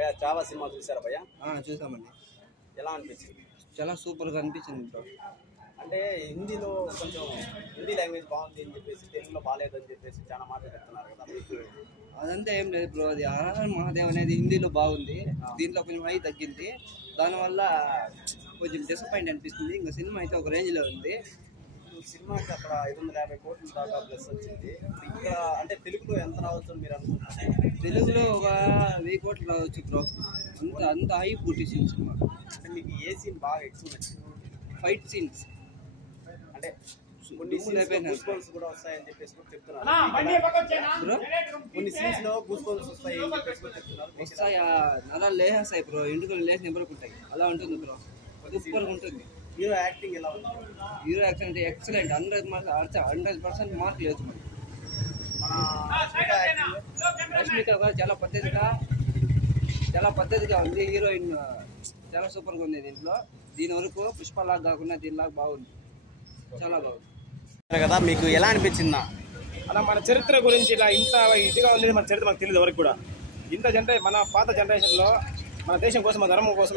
భయ్యా చావా సినిమా చూసారా భయ్యా? చూసామండి. ఎలా అనిపించింది? చాలా సూపర్గా అనిపించింది బ్రో. అంటే హిందీలో కొంచెం హిందీ లాంగ్వేజ్ బాగుంది అని చెప్పేసి, తెలుగులో బాగాలేదు అని చెప్పేసి చాలా మాటలు చెప్తున్నారు కదా మీకు? అదంతా ఏం లేదు బ్రో. అది హరహర మహాదేవ్ అనేది హిందీలో బాగుంది, దీంట్లో కొంచెం హై తగ్గింది. దానివల్ల కొంచెం డిసప్పాయింట్ అనిపిస్తుంది. ఇంకా సినిమా అయితే ఒక రేంజ్లో ఉంది. సినిమాకి అక్కడ 550 కోట్ల దాకా ప్లస్ వచ్చింది. ఇక్కడ అంటే తెలుగులో ఎంత రావచ్చు మీరు అనుకుంటున్నారు? తెలుగులో ఒక 1000 కోట్లు రావచ్చు బ్రో. అంత హై పుట్టించింది సినిమా. అంటే మీకు ఏ సీన్ బాగా ఎక్కువ నచ్చింది? ఫైట్ సీన్స్ అంటే కొన్ని గూస్ కూడా వస్తాయని చెప్పేసి కూడా చెప్తున్నారు. కొన్ని సీన్స్ లో గూస్ వస్తాయి అని చెప్పేసి కూడా చెప్తున్నారు. వస్తాయా? నరాలు లేసేస్తాయి బ్రో, ఇంటికి లేచి నింబడుకుంటాయి. అలా ఉంటుంది బ్రో, సూపర్గా ఉంటుంది. హీరో యాక్టింగ్ ఎలా ఉంది? హీరో యాక్టింగ్ అంటే ఎక్సలెంట్, 100% మార్క్ లేదు. మన రష్మిక కూడా చాలా పద్ధతిగా ఉంది. హీరోయిన్ చాలా సూపర్గా ఉంది దీంట్లో. దీని వరకు పుష్పలాగా కాకుండా దీనిలాగా బాగుంది, చాలా బాగుంది కదా. మీకు ఎలా అనిపించిందా? అలా మన చరిత్ర గురించి ఇలా ఇంత ఇదిగా ఉంది మన చరిత్ర మనకు తెలియదు ఎవరికి కూడా. మన పాత జనరేషన్లో మన దేశం కోసం, మన ధర్మం కోసం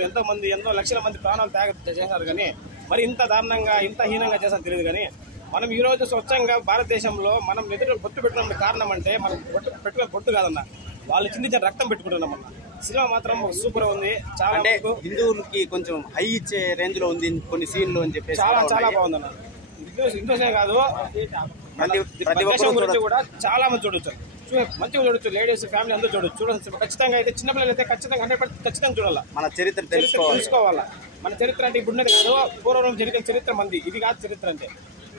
ఎన్నో లక్షల మంది ప్రాణాలు చేశారు. కానీ మరి ఇంత దారుణంగా, ఇంత హీనంగా చేశారు తెలియదు. కానీ మనం ఈరోజు స్వచ్ఛంగా భారతదేశంలో మనం ఎదురు బొట్టు పెట్టుకున్న కారణం అంటే మనం పెట్టుకునే బొట్టు కాదన్న, వాళ్ళు చిందించిన రక్తం పెట్టుకుంటున్నాం అన్న. సినిమా మాత్రం సూపర్ ఉంది. చాలా హిందువులకి కొంచెం హై ఇచ్చే రేంజ్ లో ఉంది కొన్ని సీన్లు అని చెప్పి చాలా బాగుందన్న. హిందూసే కాదు, గురించి కూడా చాలా మంది చూడొచ్చు, మంచిగా చూడొచ్చు. లేడీస్, ఫ్యామిలీ అందరూ చూడొచ్చు. ఖచ్చితంగా అయితే చిన్నపిల్లలు అయితే ఖచ్చితంగా 100% ఖచ్చితంగా చూడాలి. మన చరిత్ర తెలుసుకోవాలా. మన చరిత్ర అంటే ఇప్పుడు కాదు, పూర్వం జరిగిన చరిత్ర మంది, ఇది కాదు చరిత్ర అంటే.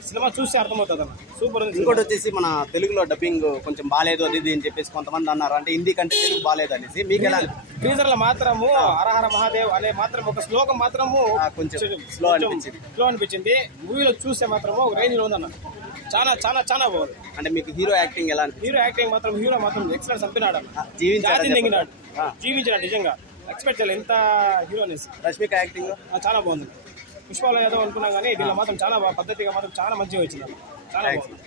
సినిమా చూస్తే అర్థమవుతుంది అన్న, సూపర్ ఉంది. ఇంకోటి వచ్చేసి మన తెలుగులో డబ్బింగ్ కొంచెం బాగాలేదు అది అని చెప్పేసి కొంతమంది అన్నారు. అంటే హిందీ కంటే తెలుగు బాగాలేదు అనేసి మీకు ఎలా? టీజర్ లో మాత్రము హరహర మహాదేవ్ అనే మాత్రం ఒక శ్లోకం మాత్రము కొంచెం స్లో అనిపించింది. మూవీలో చూస్తే మాత్రము ఒక రేంజ్ లో ఉందన్న. చాలా చాలా చాలా బాగుంది. అంటే మీకు హీరో యాక్టింగ్ ఎలా? హీరో యాక్టింగ్ మాత్రం ఎక్సలెంట్, చంపినాడు, జీవించినాడు. నిజంగా ఎక్స్పెక్ట్ చేయాలి ఎంత హీరోనెస్. రష్మిక యాక్టింగ్ చాలా బాగుంది. పుష్పలో ఏదో అనుకున్నాం కానీ దీనిలో మాత్రం చాలా పద్ధతిగా మాత్రం చాలా మంచిగా వచ్చింది. చాలా బాగుంది.